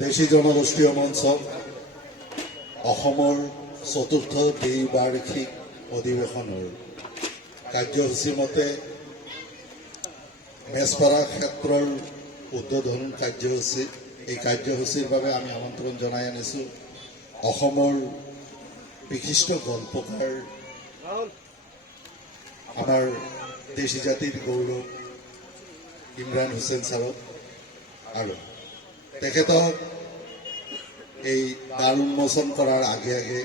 দেশী জনগোষ্ঠীয় মঞ্চ, অসমৰ চতুৰ্থ দ্বিবাৰ্ষিক অধিৱেশনৰ কাৰ্যসূচী মতে মেজপাৰা ক্ষেত্ৰৰ উদ্বোধন কাৰ্যসূচী, এই কাৰ্যসূচীৰ বাবে আমি আমন্ত্ৰণ জনাই আনিছোঁ। অসমৰ বিশিষ্ট গল্পকাৰ, আমাৰ দেশী জাতিৰ গৌৰৱ, ইমৰান হুছেইন ছাৰক আৰু তেখেতক এই দ্বাৰ উন্মোচন কৰাৰ আগে আগে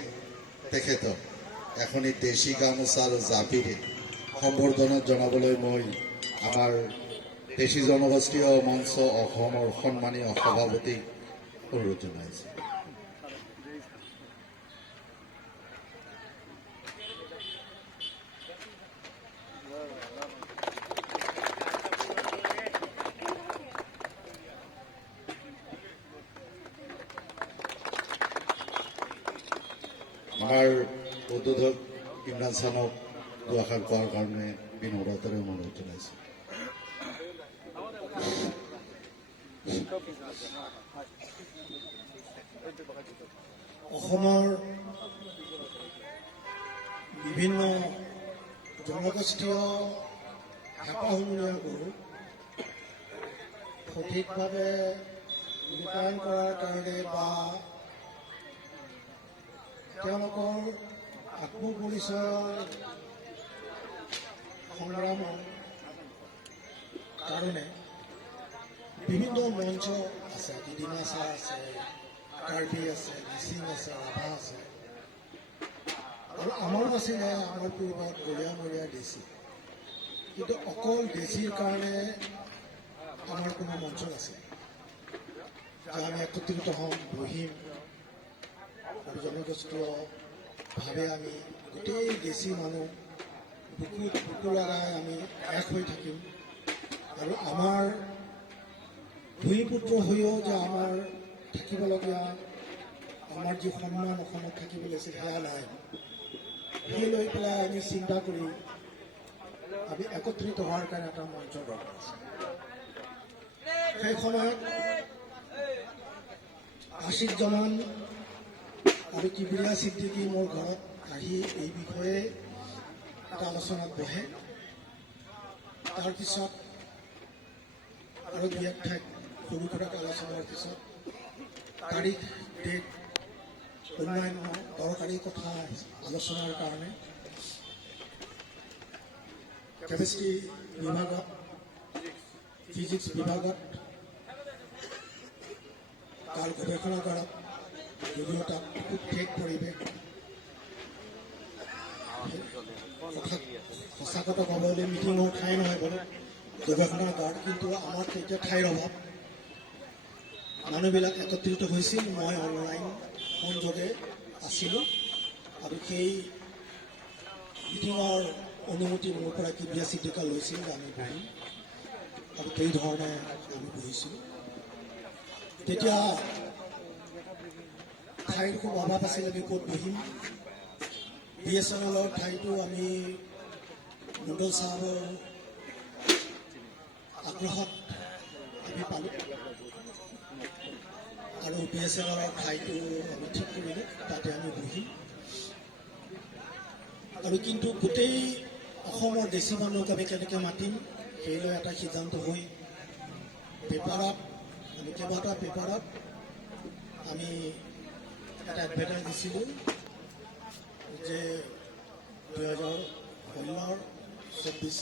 তেখেতক এখনি দেশী গামোচা আৰু জাপিৰে সম্বৰ্ধনা জনাবলৈ মই আমাৰ দেশী জনগোষ্ঠীয় মঞ্চ অসমৰ সন্মানীয় সভাপতিক অনুৰোধ জনাইছোঁ আমাৰ খানক দুআষাৰ কোৱাৰ কাৰণে বিনম্ৰতাৰে অনুৰোধ জনাইছোঁ অসমৰ বিভিন্ন জনগোষ্ঠীয় হেঁপাহসমূহীয়া গৰু সঠিকভাৱে ৰূপায়ণ কৰাৰ কাৰণে বা তেওঁলোকৰ আত্মপৰিচয়ৰ সংগ্ৰামৰ কাৰণে বিভিন্ন মঞ্চ আছে ডিমাচা আছে কাৰ্বি আছে মিচিং আছে ৰাভা আছে। আৰু আমাৰো আছিলে আমাৰ পূৰ্বত গৰীয়া মৰীয়া দেশী। কিন্তু অকল দেশীৰ কাৰণে আমাৰ কোনো মঞ্চ নাছিল। যে আমি একত্ৰিত হ'ম বহিম আৰু জনগোষ্ঠীয়ভাৱে আমি গোটেই দেশী মানুহ বুকুত বুকু আমি এক হৈ থাকিম আৰু আমাৰ ভূমিপুত্ৰ হৈও যে আমাৰ থাকিবলগীয়া আমাৰ যি সন্মান অসমত থাকিবলৈ আছিল সেয়া নাই। সেই লৈ পেলাই আমি চিন্তা কৰি আমি একত্ৰিত হোৱাৰ কাৰণে এটা মঞ্চ দৰকাৰ আছে। সেই সময়ত আশিক জমান আৰু কিবিৰা চিদ্দিকী মোৰ ঘৰত আহি এই বিষয়ে এটা আলোচনাত বহে। তাৰপিছত আৰু দুই এক ঠাইত সৰু সুৰাকৈ আলোচনাৰ পিছত তাৰিখ, ডেট অন্যান্য দৰকাৰী কথা আলোচনাৰ কাৰণে কেমিষ্ট্ৰি বিভাগত, ফিজিক্স বিভাগত তাৰ গৱেষণাগাৰত যদিও তাত খুব ঠেক পৰিৱেশ সঁচা কথা ক'বলৈ মিটিঙৰ ঠাই নহয় বাৰু গৱেষণাগাৰ কিন্তু আমাৰ তেতিয়া ঠাইৰ অভাৱ। মানুহবিলাক একত্ৰিত হৈছিল। মই অনলাইন সংযোগে আছিলোঁ। আৰু সেই মিটিঙৰ অনুমতি মোৰ পৰা কিবিয়া চিটিকা লৈছিল আমি বহিম আৰু সেই ধৰণে আমি বহিছিলোঁ তেতিয়া ঠাইৰ খুব অভাৱ আছিল আমি ক'ত বহিম বি এছ এন এলৰ ঠাইটো আমি মণ্ডল চাহাবৰ আগ্ৰহত আমি পালোঁ। আৰু বি এছ এন এলৰ ঠাইটো আমি ঠিক কৰিলোঁ, তাতে আমি বহিম আৰু কিন্তু গোটেই অসমৰ দেশী মানুহক আমি কেনেকৈ মাতিম সেই লৈ এটা সিদ্ধান্ত হৈ পেপাৰত, আমি কেইবাটা পেপাৰত আমি এটা এডভাৰটাইজ দিছিলোঁ যে দুহেজাৰ ষোল্লৰ চৌব্বিছ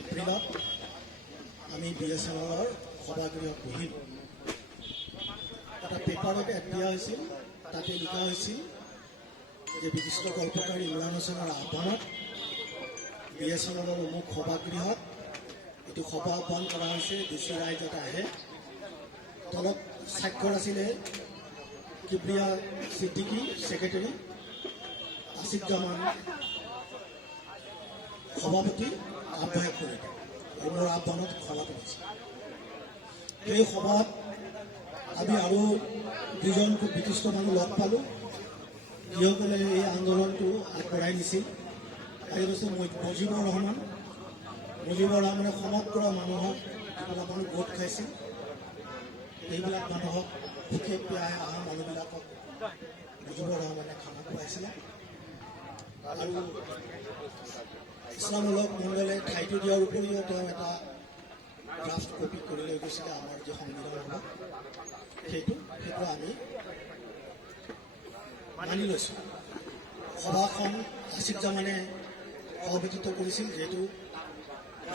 এপ্ৰিলত আমি বি এছ এন এলৰ সভাগৃহত বহিম এটা পেপাৰত এড দিয়া হৈছিল, তাতে লিখা হৈছিল যে বিশিষ্ট গল্পকাৰ ইমৰান হুছেইনৰ আহ্বানত বি এছ এন এলৰ অমুক সভাগৃহত এইটো সভা আহ্বান কৰা হৈছে ডিচি ৰাইজ এটা আহে। তলত স্বাক্ষৰ আছিলে কিবৰিয়া চিদ্দিকী ছেক্ৰেটেৰী আছিফ জামান সভাপতি, আহ্বায়ক আৰু মোৰ আহ্বানত সভা কৰিছে এই সভাত আমি আৰু দুজন বিশিষ্ট মানুহ লগ পালোঁ। যিসকলে এই আন্দোলনটো আগবঢ়াই নিছিল এজন হৈছে মুজিবুৰ ৰহমান। মুজিবুৰ ৰহমানে সমগ্ৰ মানুহক গোট খাইছিল এইবিলাক মানুহক পিয়াই অহা মানুহবিলাকক মুজিবুৰ ৰহমানে খানা খুৱাইছিলে। আৰু ইছলামূলক মণ্ডলে ঠাইটো দিয়াৰ উপৰিও তেওঁ এটা ড্ৰাফ্ট কপি কৰি লৈ গৈছিলে আমাৰ যি সংবিধান হ'ব সেইটো সেইটো আমি মানি লৈছোঁ। সভাখন আছিফ জামানে সভাপতিত্ব কৰিছিল, যিহেতু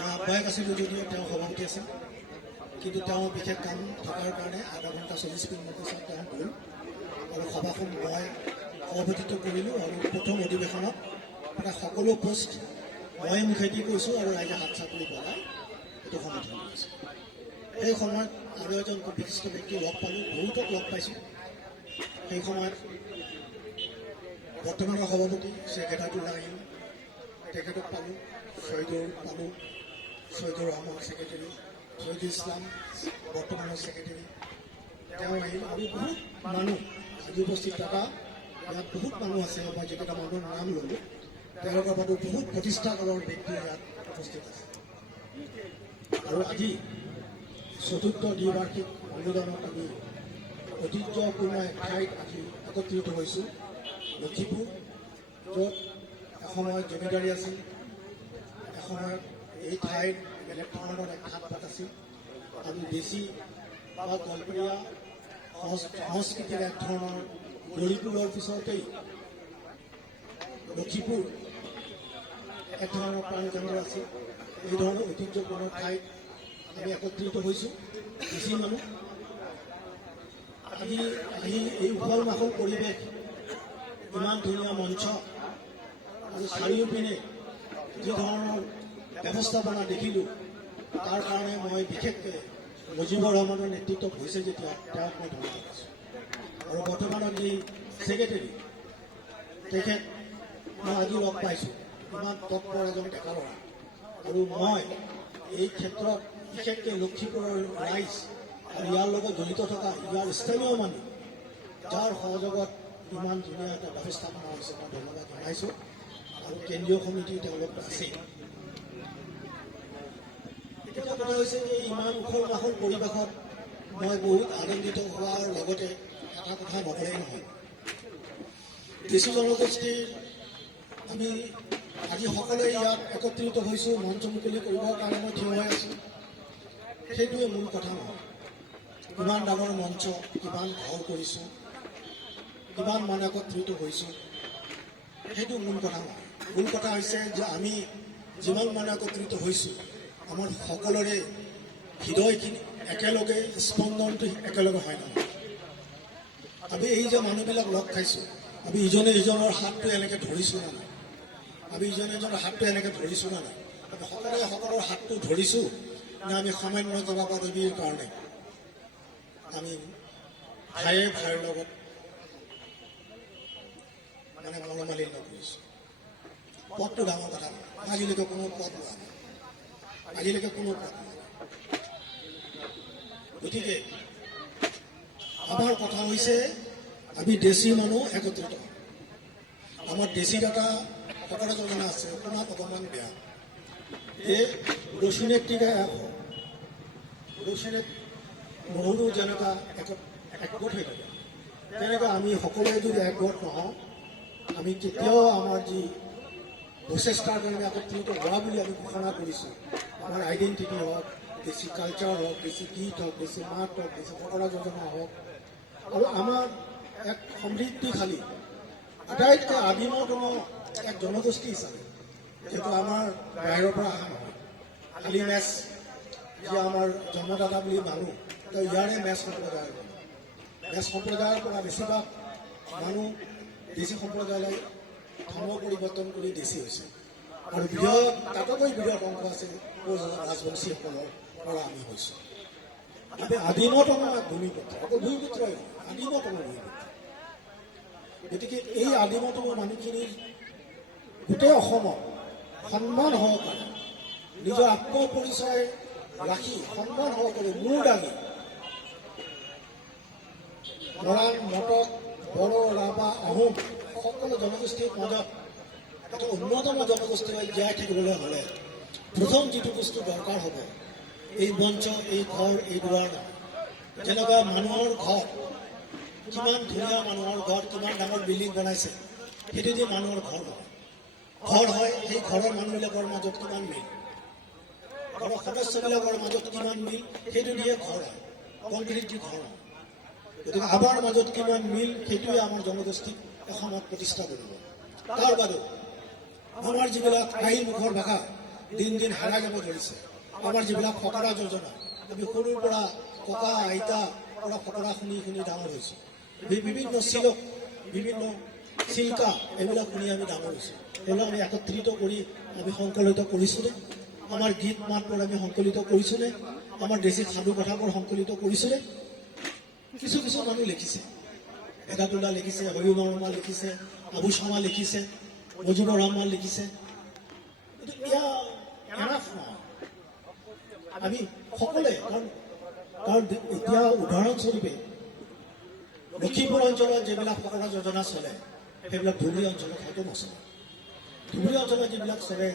আহ্বায়ক আছিলোঁ যদিও তেওঁ সভাপতি আছিল। কিন্তু তেওঁ বিশেষ কাম থকাৰ কাৰণে আধা ঘণ্টা চল্লিছ মিনিটৰ পিছত তেওঁ গ'ল আৰু সভাখন মই সভাপতিত্ব কৰিলোঁ আৰু প্ৰথম অধিৱেশনত প্ৰায় সকলো পোষ্ট ময়ে মুখেদি কৈছোঁ আৰু ৰাইজে হাত চাপৰি বগাই এইটো সমৰ্থন কৰিছে। সেই সময়ত আৰু এজন বিশিষ্ট ব্যক্তি লগ পালোঁ, বহুতক লগ পাইছোঁ। সেই সময়ত বৰ্তমানৰ সভাপতি ছেক্ৰেটাৰীটো আহিল তেখেতক পালোঁ শহীদুৰ পালোঁ শহীদুৰ ৰহমান ছেক্ৰেটাৰী শহীদুল ইছলাম বৰ্তমানৰ ছেক্ৰেটাৰী তেওঁ আহিল আৰু বহুত মানুহ আজি উপস্থিত থকা। ইয়াত বহুত মানুহ আছে, মই যিকেইটা মানুহৰ নাম ল'লোঁ। তেওঁলোকৰ বাদো বহুত প্ৰতিষ্ঠাকাৰৰ ব্যক্তি ইয়াত উপস্থিত আছে। আৰু আজি চতুৰ্থ দ্বিবাৰ্ষিক অনুদানত আমি ঐতিহ্যপূৰ্ণ এক ঠাইত আজি একত্ৰিত হৈছোঁ। লখিমপুৰ য'ত এসময়ত জমিদাৰী আছিল। এসময়ত এই ঠাইত বেলেগ ধৰণৰ এক ঘাট পাত আছিল আৰু বেছি বা গলপৰীয়া সংস- সংস্কৃতিৰ এক ধৰণৰ গৰিপুৰৰ পিছতেই লখিমপুৰ এক ধৰণৰ প্ৰাণকেন্দ্ৰ আছিল এই ধৰণৰ ঐতিহ্যপূৰ্ণ ঠাইত আমি একত্ৰিত হৈছোঁ বেছি মানুহ আজি আজি এই উখল মাখল পৰিৱেশ ইমান ধুনীয়া মঞ্চ। আৰু চাৰিওপিনে যি ধৰণৰ ব্যৱস্থাপনা দেখিলোঁ। তাৰ কাৰণে মই বিশেষকৈ মুজিবুৰ ৰহমানৰ নেতৃত্বত হৈছে যেতিয়া তেওঁক মই ধন্যবাদ দিছোঁ আৰু বৰ্তমানৰ যি ছেক্ৰেটেৰী তেখেত মই আজি লগ পাইছোঁ। ইমান তৎপৰ এজন ডেকা ল'ৰা। আৰু মই এই ক্ষেত্ৰত বিশেষকৈ লখিমপুৰৰ ৰাইজ আৰু ইয়াৰ লগত জড়িত থকা ইয়াৰ স্থানীয় মানুহ, যাৰ সহযোগত ইমান ধুনীয়া এটা ব্যৱস্থাপনা হৈছে মই ধন্যবাদ জনাইছোঁ। আৰু কেন্দ্ৰীয় সমিতি তেওঁলোক এতিয়া কথা হৈছে যে ইমান উখল মাখল পৰিৱেশত মই বহুত আনন্দিত হোৱাৰ লগতে এটা কথা নকলেই নহয় কিছু জনগোষ্ঠীৰ আমি আজি সকলোৱে ইয়াত একত্ৰিত হৈছোঁ মঞ্চ মুকলি কৰিবৰ কাৰণে মই থিয় হৈ আছোঁ। সেইটোৱে মূল কথা নহয়। কিমান ডাঙৰ মঞ্চ কিমান ঘৰ কৰিছোঁ কিমান মানুহ একত্ৰিত হৈছোঁ, সেইটো মূল কথা নহয়। মূল কথা হৈছে যে আমি যিমান মানুহ একত্ৰিত হৈছোঁ আমাৰ সকলোৰে হৃদয়খিনি একেলগে স্পন্দনটো একেলগে হয় নহয় আমি এই যে মানুহবিলাক লগ খাইছোঁ, আমি ইজনে ইজনৰ হাতটো এনেকৈ ধৰিছোঁ নে। নাই আমি ইজনে ইজনৰ হাতটো এনেকৈ ধৰিছোঁ নে। নাই আমি সকলোৱে সকলোৰ হাতটো ধৰিছোঁ নে আমি সামান্য জবাবাদীৰ কাৰণে। আমি ভায়ে ভাইৰ লগত মানে মনোমালিন্য কৰিছোঁ। পদটো ডাঙৰ কথা। আজিলৈকে কোনো পদ লোৱা নাই। আজিলৈকে কোনো গতিকে আমাৰ কথা হৈছে আমি দেশী মানুহ একত্ৰিত। আমাৰ দেশীৰ এটা সকলো যোজনা আছে অকণমান অকণমান বেয়া। এই ৰচুনেক টিকা ৰচুনেক নহৰু যেনেকুৱা একগোট হৈ থাকে তেনেকৈ আমি সকলোৱে যদি একগোট নহওঁ, আমি কেতিয়াও আমাৰ যি প্ৰচেষ্টাৰ কাৰণে একত্ৰিত হোৱা বুলি আমি ঘোষণা কৰিছোঁ আমাৰ আইডেণ্টিটি হওক বেছি কালচাৰ হওক বেছি গীত হওক বেছি মাত হওক বেছি ফকৰা যোজনা হওক আৰু আমাৰ এক সমৃদ্ধিশালী আটাইতকৈ আদিমতম এক জনগোষ্ঠী হিচাপে যিহেতু আমাৰ বাহিৰৰ পৰা অহা নহয় খালী মেচ যি আমাৰ জন্মদাতা বুলি মানুহ তেওঁ ইয়াৰে মেচ সম্প্ৰদায়ৰ। মেচ সম্প্ৰদায়ৰ পৰা বেছিভাগ মানুহ দেশী সম্প্ৰদায়লৈ ধৰ্ম পৰিৱৰ্তন কৰি দেশী হৈছে। আৰু বৃহৎ তাতকৈ বৃহৎ অংশ আছে ৰাজবংশীসকলৰ পৰা আমি হৈছোঁ। আমি আদিমতম এক ভূমিপুত্ৰ অকল ভূমিপুত্ৰই আদিমতম ভূমিপুত্ৰ গতিকে এই আদিমতম মানুহখিনিৰ গোটেই অসমত সন্মান সহকাৰে, নিজৰ আত্মপৰিচয় ৰাখি সন্মান সহকাৰে মূৰ দাঙি মৰাণ মটক, বড়ো, ৰাভা, আহোম, সকলো জনগোষ্ঠীৰ মাজত এটা অন্যতম জনগোষ্ঠী হৈ জীয়াই থাকিবলৈ হ'লে প্ৰথম যিটো বস্তু দৰকাৰ হ'ব, এই মঞ্চ, এই ঘৰ এই দুৱাৰ নহয় যেনেকুৱা মানুহৰ ঘৰ কিমান ধুনীয়া মানুহৰ ঘৰ কিমান ডাঙৰ বিল্ডিং বনাইছে সেইটো দি মানুহৰ ঘৰ হয়। ঘৰ হয়, সেই ঘৰৰ মানুহবিলাকৰ মাজত কিমান মিল? ঘৰৰ সদস্যবিলাকৰ মাজত কিমান মিল? সেইটো দিয়ে ঘৰ হয়। কংক্ৰিট দি ঘৰ হয়। গতিকে আমাৰ মাজত কিমান মিল, সেইটোৱে আমাৰ জনগোষ্ঠীক অসমত প্ৰতিষ্ঠা কৰিব। বাদেও আমাৰ যিবিলাক আহিল মুখৰ ভাষা দিন দিন হেৰাই যাব ধৰিছে আমাৰ যিবিলাক ফকৰা যোজনা। আমি সৰুৰ পৰা ককা আইতা, পৰা ফকৰা শুনি শুনি ডাঙৰ হৈছোঁ। বিভিন্ন চিলক, বিভিন্ন চিল্কা, এইবিলাক শুনি আমি ডাঙৰ হৈছোঁ। সেইবিলাক আমি একত্ৰিত কৰি আমি সংকলিত কৰিছোঁনে? আমাৰ গীত মাতবোৰ আমি সংকলিত কৰিছোঁনে? আমাৰ দেশী সাধু কথাবোৰ সংকলিত কৰিছোঁনে? কিছু কিছু মানুহ লিখিছে। ভেদাতোলা লিখিছে হৰিমা ৰমা লিখিছে, আবু শৰ্মা লিখিছে। মজুৰৰ ৰহমান লিখিছে আমি সকলোৱে কাৰণ কাৰণ এতিয়া উদাহৰণস্বৰূপে লখিমপুৰ অঞ্চলত যিবিলাক ফকৰা যোজনা চলে সেইবিলাক ধুবুৰী অঞ্চলত হয়তো নচলে ধুবুৰী অঞ্চলত যিবিলাক চলে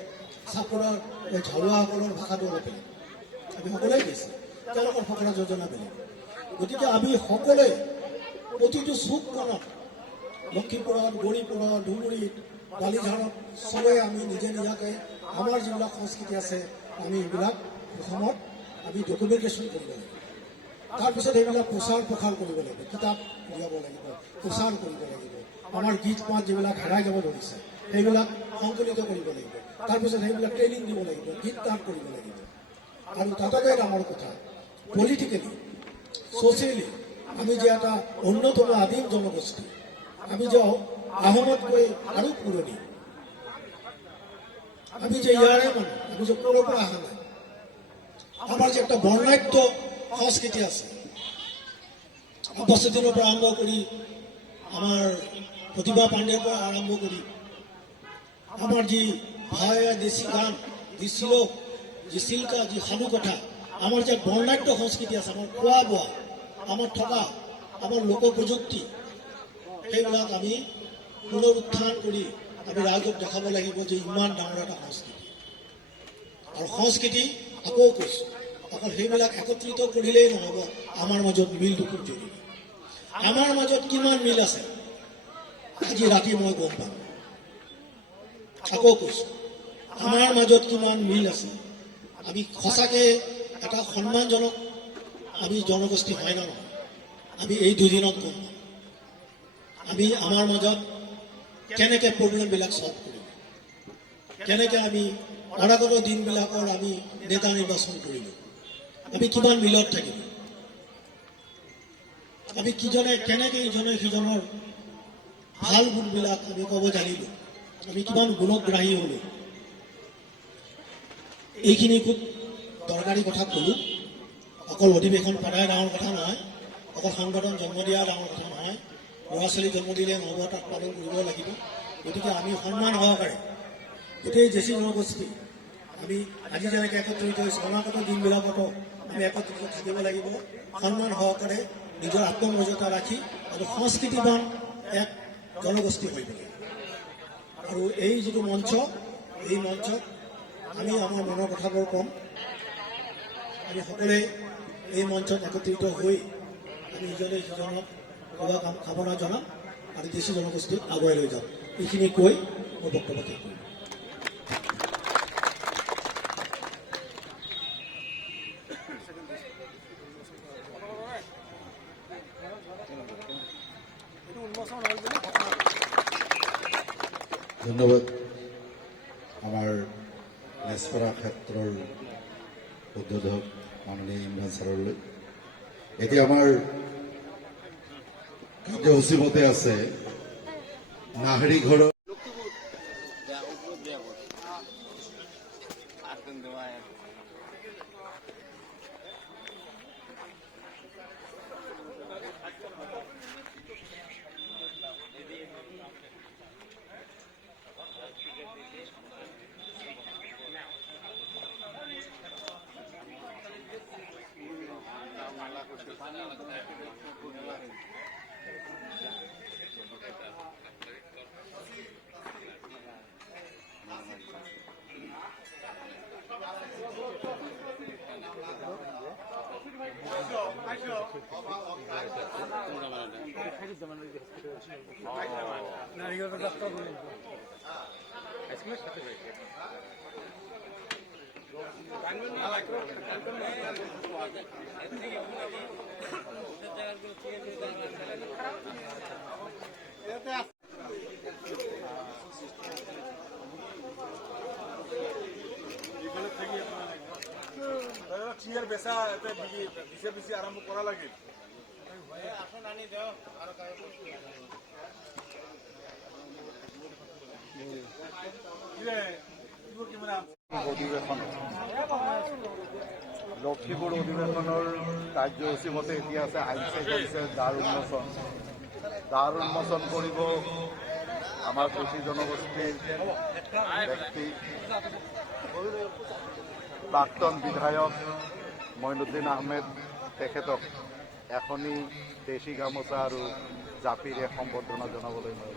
চাপৰৰ এই ঝাৰুৱাসকলৰ ভাষাটো অলপ বেলেগ আমি সকলোৱে গৈছে তেওঁলোকৰ ফকৰা যোজনা বেলেগ গতিকে আমি সকলোৱে প্ৰতিটো চুক কোণত লখিমপুৰত গৌৰীপুৰত ধুবুৰীত বালিঝাৰত চবে আমি নিজে নিজাকে আমাৰ যিবিলাক সংস্কৃতি আছে, আমি এইবিলাক আমি ডকুমেণ্টেশ্যন কৰিব লাগিব। তাৰপিছত সেইবিলাক প্ৰচাৰ প্ৰসাৰ কৰিব লাগিব, কিতাপ উলিয়াব লাগিব, প্ৰচাৰ কৰিব লাগিব। আমাৰ গীত মাত যিবিলাক হেৰাই যাব ধৰিছে, সেইবিলাক সংকলিত কৰিব লাগিব। তাৰপিছত সেইবিলাক ট্ৰেইনিং দিব লাগিব, গীত নাট কৰিব লাগিব। আৰু তাতকৈ ডাঙৰ কথা পলিটিকেলি ছ'চিয়েলি আমি যে এটা অন্যতম আদিম জনগোষ্ঠী, আমি যে আহোমতকৈ আৰু পুৰণি আমি যে মানুহ আমি যে অহা নাই। আমাৰ যে একটা বৰ্ণাঢ্য সংস্কৃতি আছে। বসতিনৰ পৰা আৰম্ভ কৰি আমাৰ প্ৰতিভা পাণ্ডেৰ পৰা আৰম্ভ কৰি আমাৰ যি দেশী গান যি শ্লোক, যি চিল্কা যি সাধু কথা আমাৰ যে বৰ্ণাঢ্য সংস্কৃতি আছে আমাৰ খোৱা বোৱা আমাৰ থকা আমাৰ লোক প্ৰযুক্তি সেইবিলাক আমি পুনৰুত্থান কৰি আমি ৰাইজক দেখাব লাগিব যে ইমান ডাঙৰ এটা সংস্কৃতি। আৰু সংস্কৃতি আকৌ কৈছোঁ, অকল সেইবিলাক একত্ৰিত কৰিলেই নহ'ব, আমাৰ মাজত মিলটো খুব জৰুৰী আমাৰ মাজত কিমান মিল আছে, আজি ৰাতি মই গম পাম। আকৌ কৈছোঁ, আমাৰ মাজত কিমান মিল আছে, আমি সঁচাকৈ এটা সন্মানজনক, আমি জনগোষ্ঠী হয় নে নহয়, আমি এই দুদিনত গম পাম। আমি আমাৰ মাজত কেনেকৈ প্ৰব্লেমবিলাক ছল্ভ কৰিম? কেনেকৈ আমি অনাগত দিনবিলাকৰ আমি নেতা নিৰ্বাচন কৰিলোঁ আমি কিমান মিলত থাকিম? আমি কিজনে, কেনেকৈ ইজনে সিজনৰ ভালো গুণবিলাক আমি ক'ব জানিলোঁ? আমি কিমান গুণগ্ৰাহী হ'লোঁ? এইখিনি খুব দৰকাৰী কথা ক'লোঁ। অকল অধিৱেশন পতাই ডাঙৰ কথা নহয়, অকল সংগঠন জন্ম দিয়া ডাঙৰ কথা নহয়। ল'ৰা ছোৱালী জন্ম দিলে নহ'ব তাক পালন কৰিব লাগিব। গতিকে আমি সন্মান সহকাৰে গোটেই জেচি জনগোষ্ঠী, আমি আজি যেনেকৈ একত্ৰিত হৈছোঁ অনাগত দিনবিলাকতো আমি একত্ৰিত থাকিব লাগিব। সন্মান সহকাৰে নিজৰ আত্মমৰ্যাদা ৰাখি আৰু সংস্কৃতিবান এক জনগোষ্ঠী হৈ লাগিব আৰু এই যিটো মঞ্চ, এই মঞ্চত আমি আমাৰ মনৰ কথাবোৰ ক'ম। আমি সকলোৱে এই মঞ্চত একত্ৰিত হৈ আমি ইজনে সিজনক কাম কামনা জনাম আৰু দেশী জনগোষ্ঠীক আগুৱাই লৈ যাম এইখিনি কৈ মোৰ বক্তব্য শেষ কৰিম ধন্যবাদ। আমাৰ নেচপৰা ক্ষেত্ৰৰ উদ্বোধক মাননীয় ইমৰান ছাৰলৈ এতিয়া আমাৰ মতে আছে। নাহরি ঘৰৰ চিয়ার বেচা এতে বিকি বিছে বিছি আৰম্ভ কৰা লাগিল কিরে, কিবোৰ কিমান আম? অধিৱেশন লক্ষীপুৰ অধিৱেশনৰ কাৰ্যসূচী মতে এতিয়া আছে আইনছে কৰিছে দ্বাৰ উন্মোচন। দ্বাৰ উন্মোচন কৰিব আমাৰ কৃষি জনগোষ্ঠীৰ ব্যক্তি। প্ৰাক্তন বিধায়ক মইনুদ্দিন আহমেদ তেখেতক এখনি দেশী গামোচা আৰু জাপিৰে সম্বৰ্ধনা জনাবলৈ মই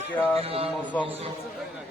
এতিয়া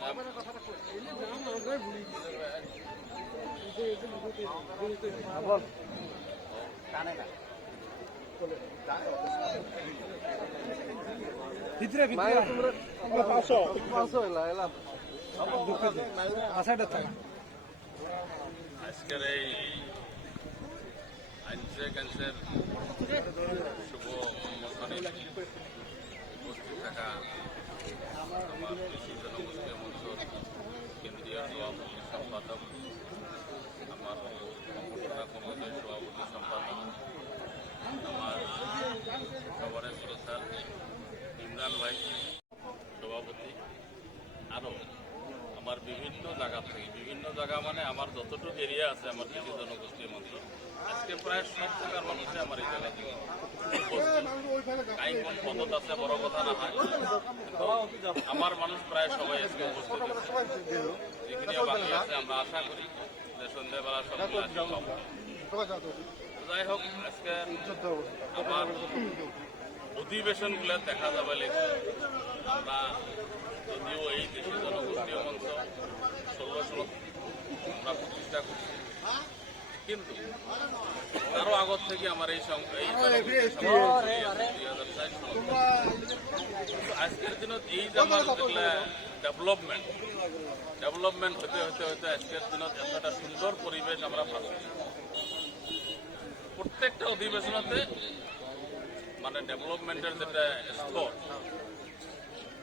আনছে আনছে এই এই প্ৰিন্সিপাল মানুহ কিয় তাতে সোমাইছা আজকের এই আইনসে ক্যান্সার শুভ উন্মোচনে উপস্থিত থাকা আমার কৃষি জনগোষ্ঠী মঞ্চর কেন্দ্রীয় সভাপতি সম্পাদক আমার সংগঠনের কমিটির সভাপতি সম্পাদক আমার সবার শ্রদ্ধার ইমরান ভাই সভাপতি আরও আমার বিভিন্ন জায়গা থেকে বিভিন্ন জায়গা মানে আমার যতটুকু এরিয়া আছে আমার কৃষি জনগোষ্ঠীর মধ্যে আজকে প্রায় সব জায়গার মানুষই আমার এই পদত আছে বড় কথা না আমার মানুষ প্রায় সবাই আজকে উপস্থিত আছে। বাকি আছে, আমরা আশা করি যে সন্ধ্যাবেলা সকালে যাই হোক আজকে আমার অধিবেশনগুলো দেখা যাবে আমরা যদিও এই দেশের জনগোষ্ঠী মঞ্চ ষোলো ষোলো আমরা প্রতিষ্ঠা করছি কিন্তু তারও আগত থেকে আমার এই সং- এই জনগোষ্ঠী সংগঠন চলে আসছে 2004 সাল। থেকে। কিন্তু আজকের দিনত এই যে আমার যেগুলা ডেভেলপমেন্ট ডেভেলপমেন্ট হতে হতে হতে আজকের দিনত এতটা সুন্দর পরিবেশ আমরা পাচ্ছি। প্রত্যেকটা অধিবেশনতে মানে ডেভেলপমেন্টের যেটা স্তর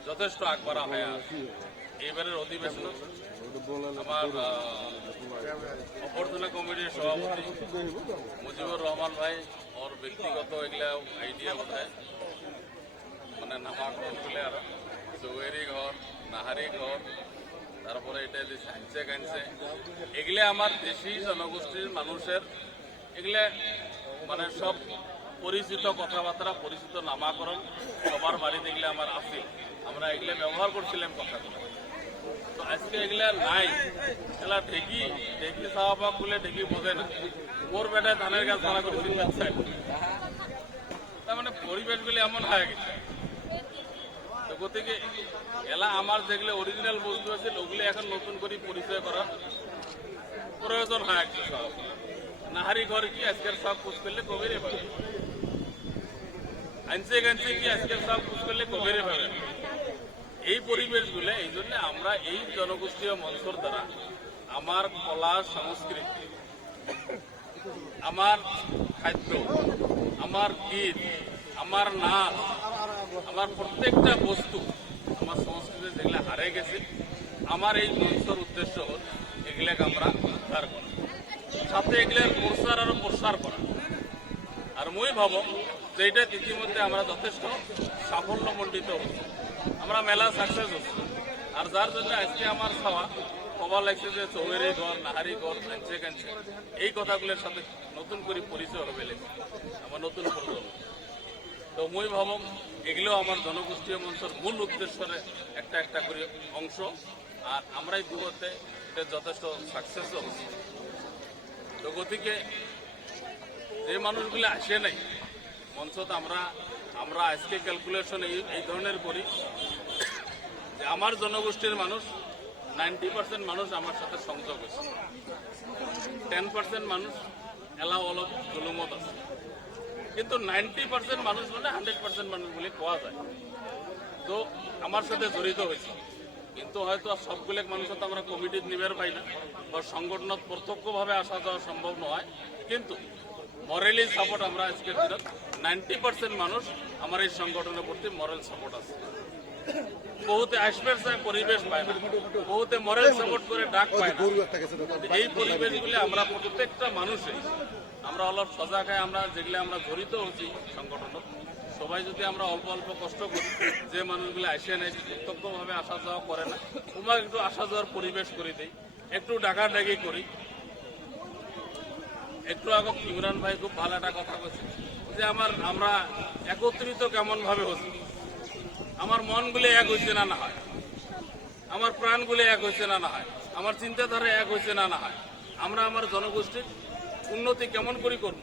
যথেষ্ট আগবাড়া হয়ে আছে এবারের অধিবেশন অভ্যর্থনা কমিটির সভাপতি মুজিবুর রহমান ভাই, ওর ব্যক্তিগত এগুলা আইডিয়া বোধহয় মানে নামাকরণ বলে আর চৌয়েরি ঘর, নাহারি ঘর, তারপরে এটা যে সাইন্সে কাইন্সে এগুলা আমার দেশি জনগোষ্ঠীর মানুষের এগুলা মানে সব পরিচিত কথাবার্তা, পরিচিত নামাকরণ সবার বাড়িতে এগুলা আমার আছে। আমরা এগুলা ব্যবহার করছিলাম কথাগুলো আজকে এগুলা নাই। এগুলা ঢেকি ঢেকি চাওয়া বলে ঢেকি বোঝে না। মোর বেটায় ধানের গাছ মারা করে চিন্তা চাই তার মানে পরিবেশগুলি এমন হয়ে গেছে। গতিকে এলা আমার যেগুলো অরিজিনাল বস্তু আছে, ওগুলো এখন নতুন করে পরিচয় করার প্রয়োজন হয় একটা সব। নাহারি ঘর কি আজকের সব পুষ করলে কবিরে পাবে? আনছে গানছে কি আজকের সব পুষ করলে কবিরে পাবে? এই পরিবেশগুলো, এই জন্য আমরা এই জনগোষ্ঠীয় মঞ্চর দ্বারা আমার কলা সংস্কৃতি, আমার খাদ্য, আমার গীত, আমার নাচ, আমার প্রত্যেকটা বস্তু আমার সংস্কৃতি যেগুলো হারে গেছে, আমার এই মঞ্চর উদ্দেশ্য হল এগুলাকে আমরা উদ্ধার করা। যাতে এগুলার প্রসার আরও প্রসার করা। আর মই ভাব যে এটা ইতিমধ্যে আমরা যথেষ্ট সাফল্যমণ্ডিত হচ্ছি আমরা মেলা সাকসেস হচ্ছি। আর যার জন্য আজকে আমার খাওয়া, খবর লাগছে যে চৌহেরি ঘর, নাহারি ঘর কাঁচে কাঁচে এই কথাগুলোর সাথে নতুন করে পরিচয় হবে আমার নতুন প্রজন্ম তো মই ভাবম, এগুলো আমার জনগোষ্ঠীয় মঞ্চের মূল উদ্দেশ্যের একটা একটা করে অংশ। আর আমরাই এটা যথেষ্ট সাকসেসও হচ্ছি। তো গতিকে যে মানুষগুলো আসে নাই, মঞ্চত আমরা আমরা আজকে ক্যালকুলেশন এই এই ধরনের করি যে আমার জনগোষ্ঠীর মানুষ নাইনটি পার্সেন্ট মানুষ আমার সাথে সংযোগ হয়েছে টেন পার্সেন্ট মানুষ এলাও অলপ জুলুমত আছে। কিন্তু নাইনটি পার্সেন্ট মানুষ মানে হান্ড্রেড পার্সেন্ট মানুষ বলে কোয়া যায়। তো আমার সাথে জড়িত হয়েছে কিন্তু হয়তো সবগুলো মানুষ তো আমরা কমিটিত নিবের পাই না। বা সংগঠনত প্রত্যক্ষভাবে আসা যাওয়া সম্ভব নয় কিন্তু মরেলি সাপোর্ট আমরা আজকের দিনত নাইনটি পার্সেন্ট মানুষ আমার এই সংগঠনের প্রতি মরাল সাপোর্ট আছে। বহুতে আসবে চায় পরিবেশ পায় না। বহুতে মরাল সাপোর্ট করে ডাক পায় না। এই পরিবেশগুলি আমরা প্রত্যেকটা মানুষে, আমরা অলপ সজাগ হয়ে আমরা যেগুলো আমরা জড়িত হচ্ছি সংগঠন সবাই যদি আমরা অল্প অল্প কষ্ট করি, যে মানুষগুলো আসে নাই প্রত্যক্ষভাবে আসা যাওয়া করে না তোমাকে একটু আসা যাওয়ার পরিবেশ করে দিই, একটু ডাকাডাকি করি একটু আগে ইমরান ভাই খুব ভালো একটা কথা বলছে, যে আমার, আমরা একত্রিত কেমন ভাবে হচ্ছি। আমার মনগুলি এক হয়েছে না না হয়। আমার প্রাণগুলি এক হয়েছে না না হয়। আমার চিন্তাধারা এক হয়েছে না না হয়। আমরা আমার জনগোষ্ঠীর উন্নতি কেমন করে করব?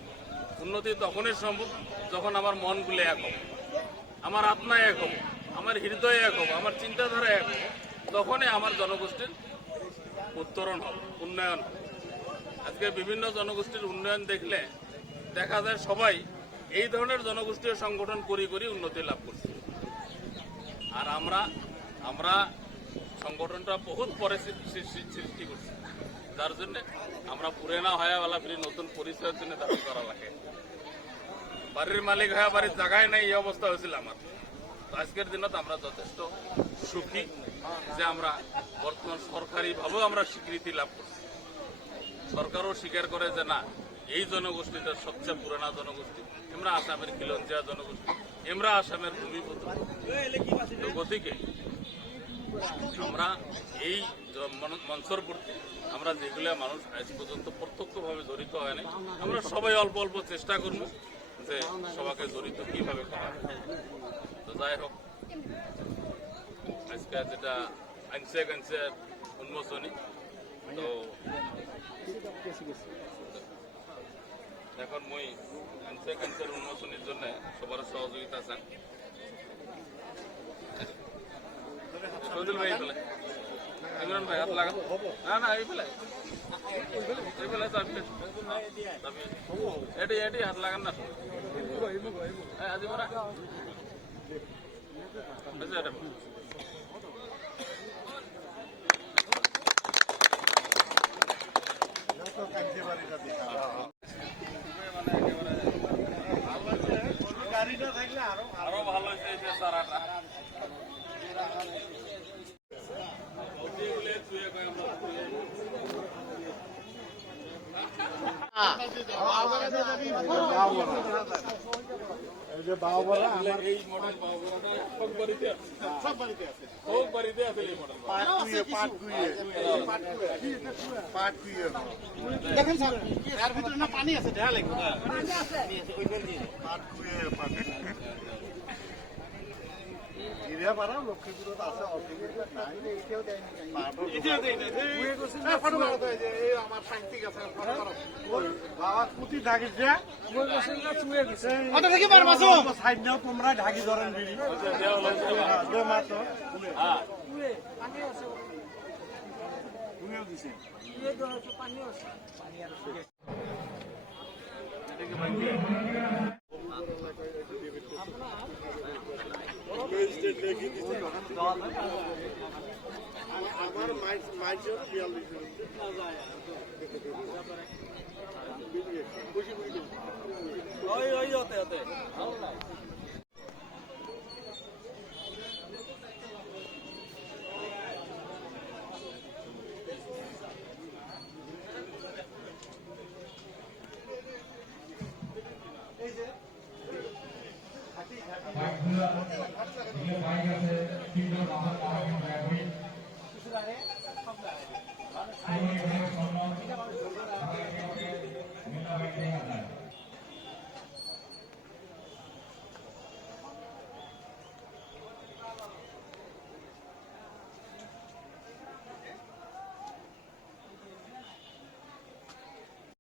উন্নতি তখনই সম্ভব যখন আমার মনগুলি এক হবে। আমার আত্মা এক হবে, আমার হৃদয় এক হবে, আমার চিন্তাধারা এক হবে, তখনই আমার জনগোষ্ঠীর উত্তরণ হবে, উন্নয়ন হবে। আজকে বিভিন্ন জনগোষ্ঠীর উন্নয়ন দেখলে দেখা যায় সবাই এই ধরনের জনগোষ্ঠীয় সংগঠন করি করি উন্নতি লাভ করছে। আর আমরা আমরা সংগঠনটা বহুত পরে সৃষ্টি করছি। যার জন্য আমরা পুরেনা হয়ে বেলা ফিরি নতুন পরিচয়ের জন্য দাবি করা লাগে। বাড়ির মালিক হয়ে বাড়ির জায়গায় নেই, এই অবস্থা হয়েছিল আমার। আজকের দিনত আমরা যথেষ্ট সুখী যে আমরা বর্তমান সরকারিভাবেও আমরা স্বীকৃতি লাভ করছি। সরকারও স্বীকার করে যে না, এই জনগোষ্ঠীটা সবচেয়ে পুরানা জনগোষ্ঠী। আমরা আসামের খিলঞ্জিয়া জনগোষ্ঠী। আমরা আসামের ভূমিপুত্র। গতিকে, আমরা এই মঞ্চর প্রতি আমরা যেগুলো মানুষ আজ পর্যন্ত প্রত্যক্ষভাবে জড়িত হয় নাই, আমরা সবাই অল্প অল্প চেষ্টা করব যে সবাকে জড়িত কীভাবে করা তো যাই হোক, আজকে যেটা আনছে আনছে উন্মোচনী তো এখন মই আনছে ক্যান্সার উন্মোচনের জন্য সবার সহযোগিতা চান ভাই এইফালে। ভাই, হাত লাগান। না না, এইফালে। এইফালে চাবি এটি হাত লাগান না। আজি বুঝলি এটা? আরও ভালো হয়েছে এই যে সারাটা ওদিকে তুই কয় আমরা এই মডেল বাবুরাটা সব বাড়িতে আছে। সব বাড়িতে আছে। সব বাড়িতে আছে এই মডেল দেখেন স্যার এর ভিতরে না পানি আছে দেখা লাগবে। আছে। তোমরা ঢাকি ধরেন বিড়ি দে আমার মাইজের বিয়াল্লিশ খুশি খুশি ওই ওই হতে হতে ভালো নাই Thank you. দুটো বাইক আছে তিনজন বাবা তারা কিন্তু